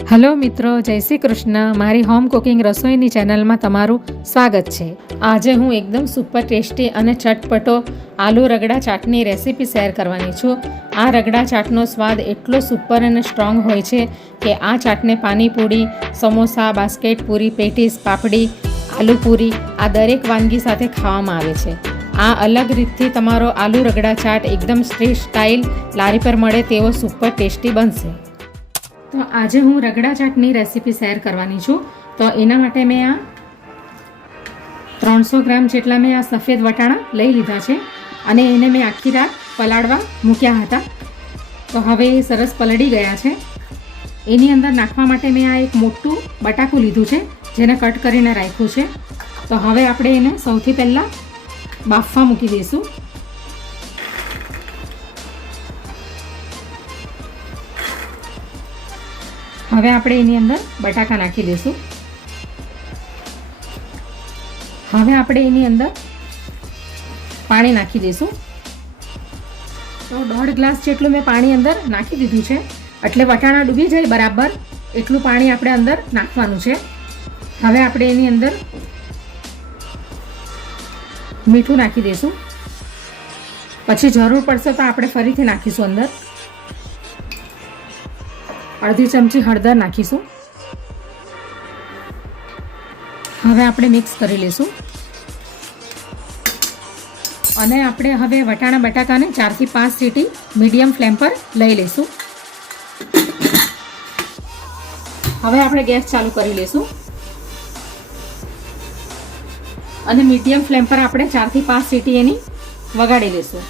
Hello મિત્રો, જય શ્રી કૃષ્ણ. મારી હોમ કુકિંગ રસોઈની ચેનલમાં તમારું સ્વાગત છે. આજે હું એકદમ સુપર ટેસ્ટી અને ચટપટો આલુ રગડા ચાટની રેસીપી શેર કરવાની છું. આ રગડા ચાટનો સ્વાદ એટલો સુપર અને સ્ટ્રોંગ હોય છે કે આ ચાટને પાણીપુરી, સમોસા, બાસ્કેટ પૂરી, પેટીસ, પાપડી, આલુપૂરી આ દરેક વાનગી સાથે ખાવામાં આવે છે. આ અલગ રીતથી તમારો આલુ રગડા ચાટ એકદમ સ્ટ્રીટ સ્ટાઇલ લારી પર મળે તેવો સુપર ટેસ્ટી બનશે. તો આજે હું રગડા ચાટની રેસીપી શેર કરવાની છું. તો એના માટે મેં આ 300 ગ્રામ જેટલા મેં આ સફેદ વટાણા લઈ લીધા છે અને એને મેં આખી રાત પલાળવા મૂક્યા હતા. તો હવે એ સરસ પલળી ગયા છે. એની અંદર નાખવા માટે મેં આ એક મોટું બટાકું લીધું છે જેને કટ કરીને રાખ્યું છે. તો હવે આપણે એને સૌથી પહેલાં બાફવા મૂકી દઈશું. હવે આપણે એની અંદર બટાકા નાખી દઈશું. હવે આપણે એની અંદર પાણી નાખી દઈશું. તો 1.5 ગ્લાસ જેટલું મેં પાણી અંદર નાખી દીધું છે. એટલે વટાણા ડૂબી જાય બરાબર એટલું પાણી આપણે અંદર નાખવાનું છે. હવે આપણે એની અંદર મીઠું નાખી દઈશું. પછી જરૂર પડશે તો આપણે ફરીથી નાખીશું અંદર. અડધી ચમચી હળદર નાખીશું. હવે આપણે મિક્સ કરી લઈશું અને આપણે હવે વટાણા બટાકાને 4 થી 5 સીટી મીડિયમ ફ્લેમ પર લઈ લઈશું. હવે આપણે ગેસ ચાલુ કરી લઈશું અને મીડિયમ ફ્લેમ પર આપણે 4 થી 5 સીટી એની વગાડી લઈશું.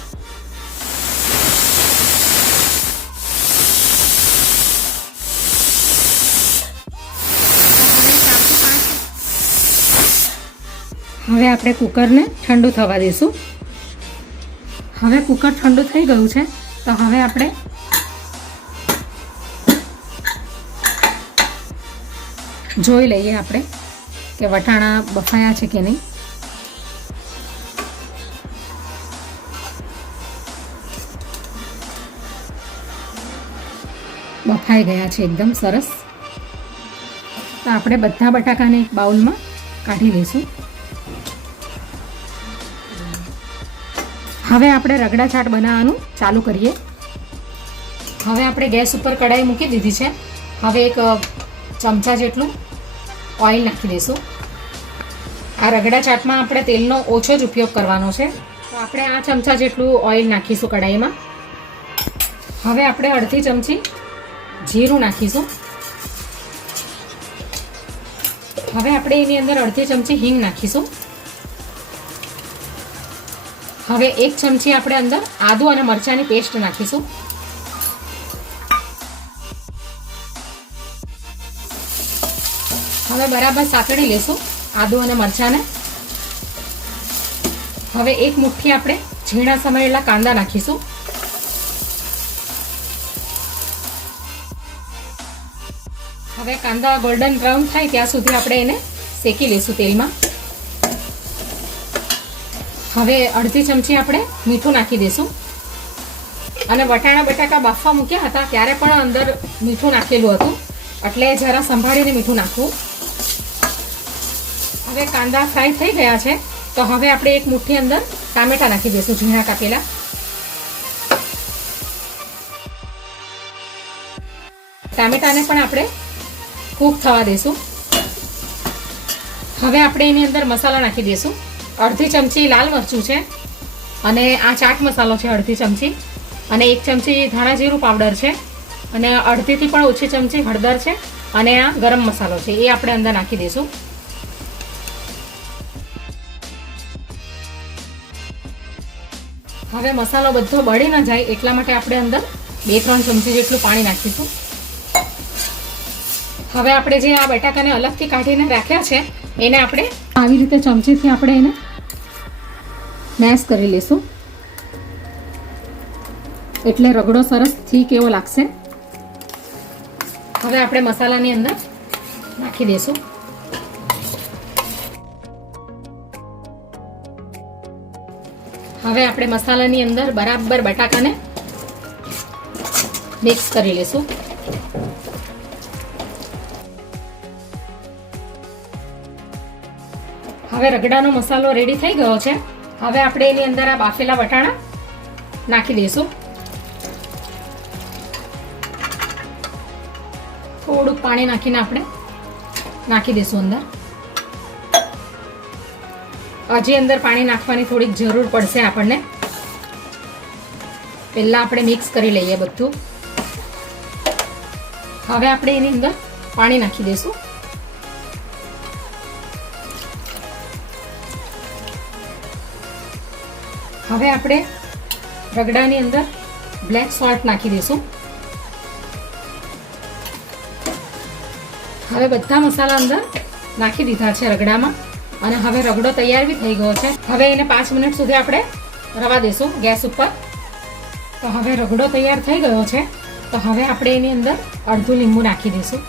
હવે આપણે કુકરને ઠંડુ થવા દઈશું. હવે કુકર ઠંડુ થઈ ગયું છે. તો હવે આપણે જોઈ લઈએ આપણે કે વટાણા બફાયા છે કે નહીં. બફાઈ ગયા છે એકદમ સરસ. તો આપણે બધા બટાકાને એક બાઉલમાં કાઢી લઈશું. હવે આપણે રગડા ચાટ બનાવવાનું ચાલુ કરીએ. હવે આપણે ગેસ ઉપર કઢાઈ મૂકી દીધી છે. હવે એક ચમચા જેટલું ઓઇલ નાખી દઈશું. આ રગડા ચાટમાં આપણે તેલનો ઓછો જ ઉપયોગ કરવાનો છે. તો આપણે આ ચમચા જેટલું ઓઇલ નાખીશું કઢાઈમાં. હવે આપણે અડધી ચમચી જીરું નાખીશું. હવે આપણે એની અંદર અડધી ચમચી હિંગ નાખીશું. હવે 1 ચમચી આપણે અંદર આદુ અને મરચાંની પેસ્ટ નાખીશું. હવે બરાબર સાતળી લેશું આદુ અને મરચાંને. હવે 1 મુઠ્ઠી આપણે ઝીણા સમારેલા કાંદા નાખીશું. હવે કાંદા ગોલ્ડન બ્રાઉન થાય ત્યાં સુધી આપણે એને શેકી લઈશું તેલમાં. હવે અડધી ચમચી આપણે મીઠું નાખી દઈશું. અને વટાણા બટાકા બાફવા મૂક્યા હતા ત્યારે પણ અંદર મીઠું નાખેલું હતું એટલે જરા સંભાળીને મીઠું નાખવું. હવે કાંદા ફ્રાય થઈ ગયા છે. તો હવે આપણે 1 મુઠ્ઠી અંદર ટામેટા નાખી દઈશું ઝીણા કાપેલા. ટામેટાને પણ આપણે કૂક થવા દઈશું. હવે આપણે એની અંદર મસાલા નાખી દઈશું. અડધી ચમચી લાલ મરચું છે અને આ ચાટ મસાલો છે અડધી ચમચી, અને 1 ચમચી ધાણા જીરું પાવડર છે, અને અડધીથી પણ ઓછી ચમચી હળદર છે, અને આ ગરમ મસાલો છે એ આપણે અંદર નાખી દઈશું. હવે મસાલો બધો બળી ન જાય એટલા માટે આપણે અંદર 2-3 ચમચી જેટલું પાણી નાખીશું. હવે આપણે જે આ બટાકાને અલગથી કાઢીને રાખ્યા છે એને આપણે આવી રીતે ચમચીથી આપણે એને મેશ કરી લઈશું. એટલે રગડો સરસ થીક એવો લાગશે. હવે આપણે મસાલાની અંદર નાખી દઈશું. હવે આપણે મસાલાની અંદર બરાબર બટાકાને મિક્સ કરી લઈશું. હવે રગડાનો મસાલો રેડી થઈ ગયો છે. હવે આપણે એની અંદર આ બાફેલા વટાણા નાખી દઈશું. થોડુંક પાણી નાખીને આપણે નાખી દઈશું અંદર. હજી અંદર પાણી નાખવાની થોડીક જરૂર પડશે આપણને. પહેલા આપણે મિક્સ કરી લઈએ બધું. હવે આપણે એની અંદર પાણી નાખી દઈશું. હવે આપણે રગડાની અંદર બ્લેક સોલ્ટ નાખી દઈશું. હવે બધા મસાલા અંદર નાખી દીધા છે રગડામાં અને હવે રગડો તૈયાર બી થઈ ગયો છે. હવે એને 5 મિનિટ સુધી આપણે રવા દઈશું ગેસ ઉપર. તો હવે રગડો તૈયાર થઈ ગયો છે. તો હવે આપણે એની અંદર અડધું લીંબુ નાખી દઈશું.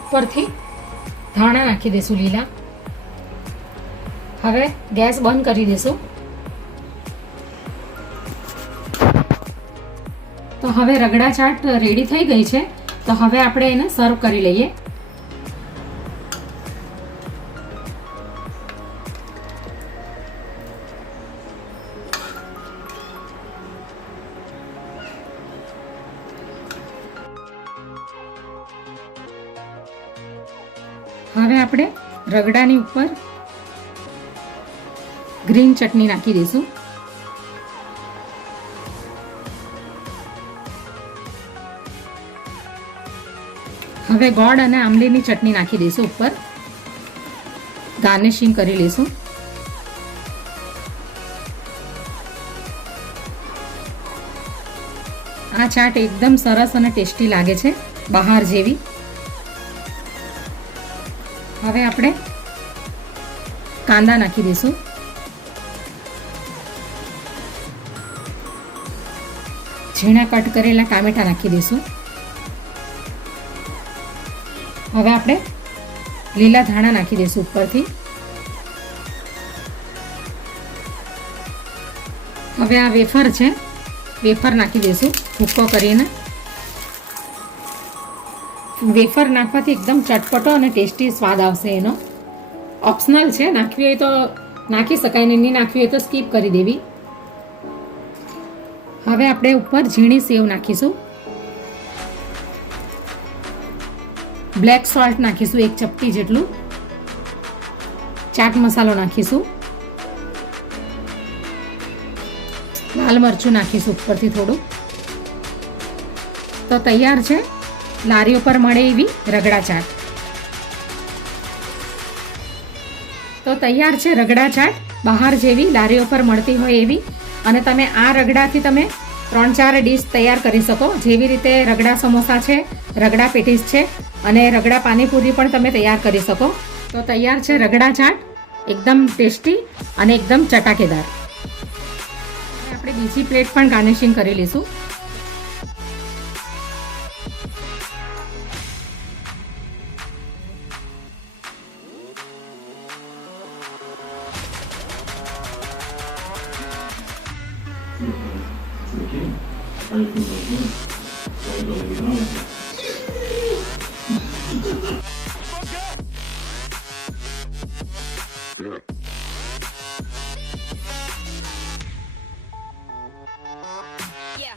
ઉપરથી ધાણા નાખી દઈશું લીલા. હવે ગેસ બંધ કરી દઈશું. તો હવે રગડા ચાટ રેડી થઈ ગઈ છે. તો હવે આપણે એને સર્વ કરી લઈએ. હવે આપણે રગડાની ઉપર ગ્રીન ચટણી નાખી દઈશું. હવે ગોળ અને આંબલીની ચટણી નાખી દઈશું ઉપર. ગાર્નિશિંગ કરી લઈશું. આ ચાટ એકદમ સરસ અને ટેસ્ટી લાગે છે, બહાર જેવી. હવે આપણે કાંદા નાખી દઈશું. ઝીણા કટ કરેલા ટામેટા નાખી દઈશું. હવે આપણે લીલા ધાણા નાખી દઈશું ઉપરથી. હવે આ વેફર છે, વેફર નાખી દઈશું ભૂકો કરીને. વેફર નાખવાથી એકદમ ચટપટો અને ટેસ્ટી સ્વાદ આવશે એનો. ઓપ્શનલ છે, નાખવી હોય તો નાખી શકાય ને નહીં નાખવી હોય તો સ્કીપ કરી દેવી. હવે આપણે ઉપર ઝીણી સેવ નાખીશું. બ્લેક સોલ્ટ નાખીશું 1 ચપટી જેટલું. ચાટ મસાલો નાખીશું. લાલ મરચું નાખીશું ઉપરથી થોડું. તો તૈયાર છે લારીઓ પર મળે એવી રગડા ચાટ. તો તૈયાર છે રગડા ચાટ, બહાર જેવી લારીઓ પર મળતી હોય એવી. અને તમે આ રગડાથી તમે 3-4 ડીશ તૈયાર કરી શકો. જેવી રીતે રગડા સમોસા છે, રગડા પેટીસ છે અને રગડા પાણીપુરી પણ તમે તૈયાર કરી શકો. તો તૈયાર છે રગડા ચાટ, એકદમ ટેસ્ટી અને એકદમ ચટાકેદાર. આપણે બીજી પ્લેટ પણ ગાર્નિશિંગ કરી લઈશું. Yeah.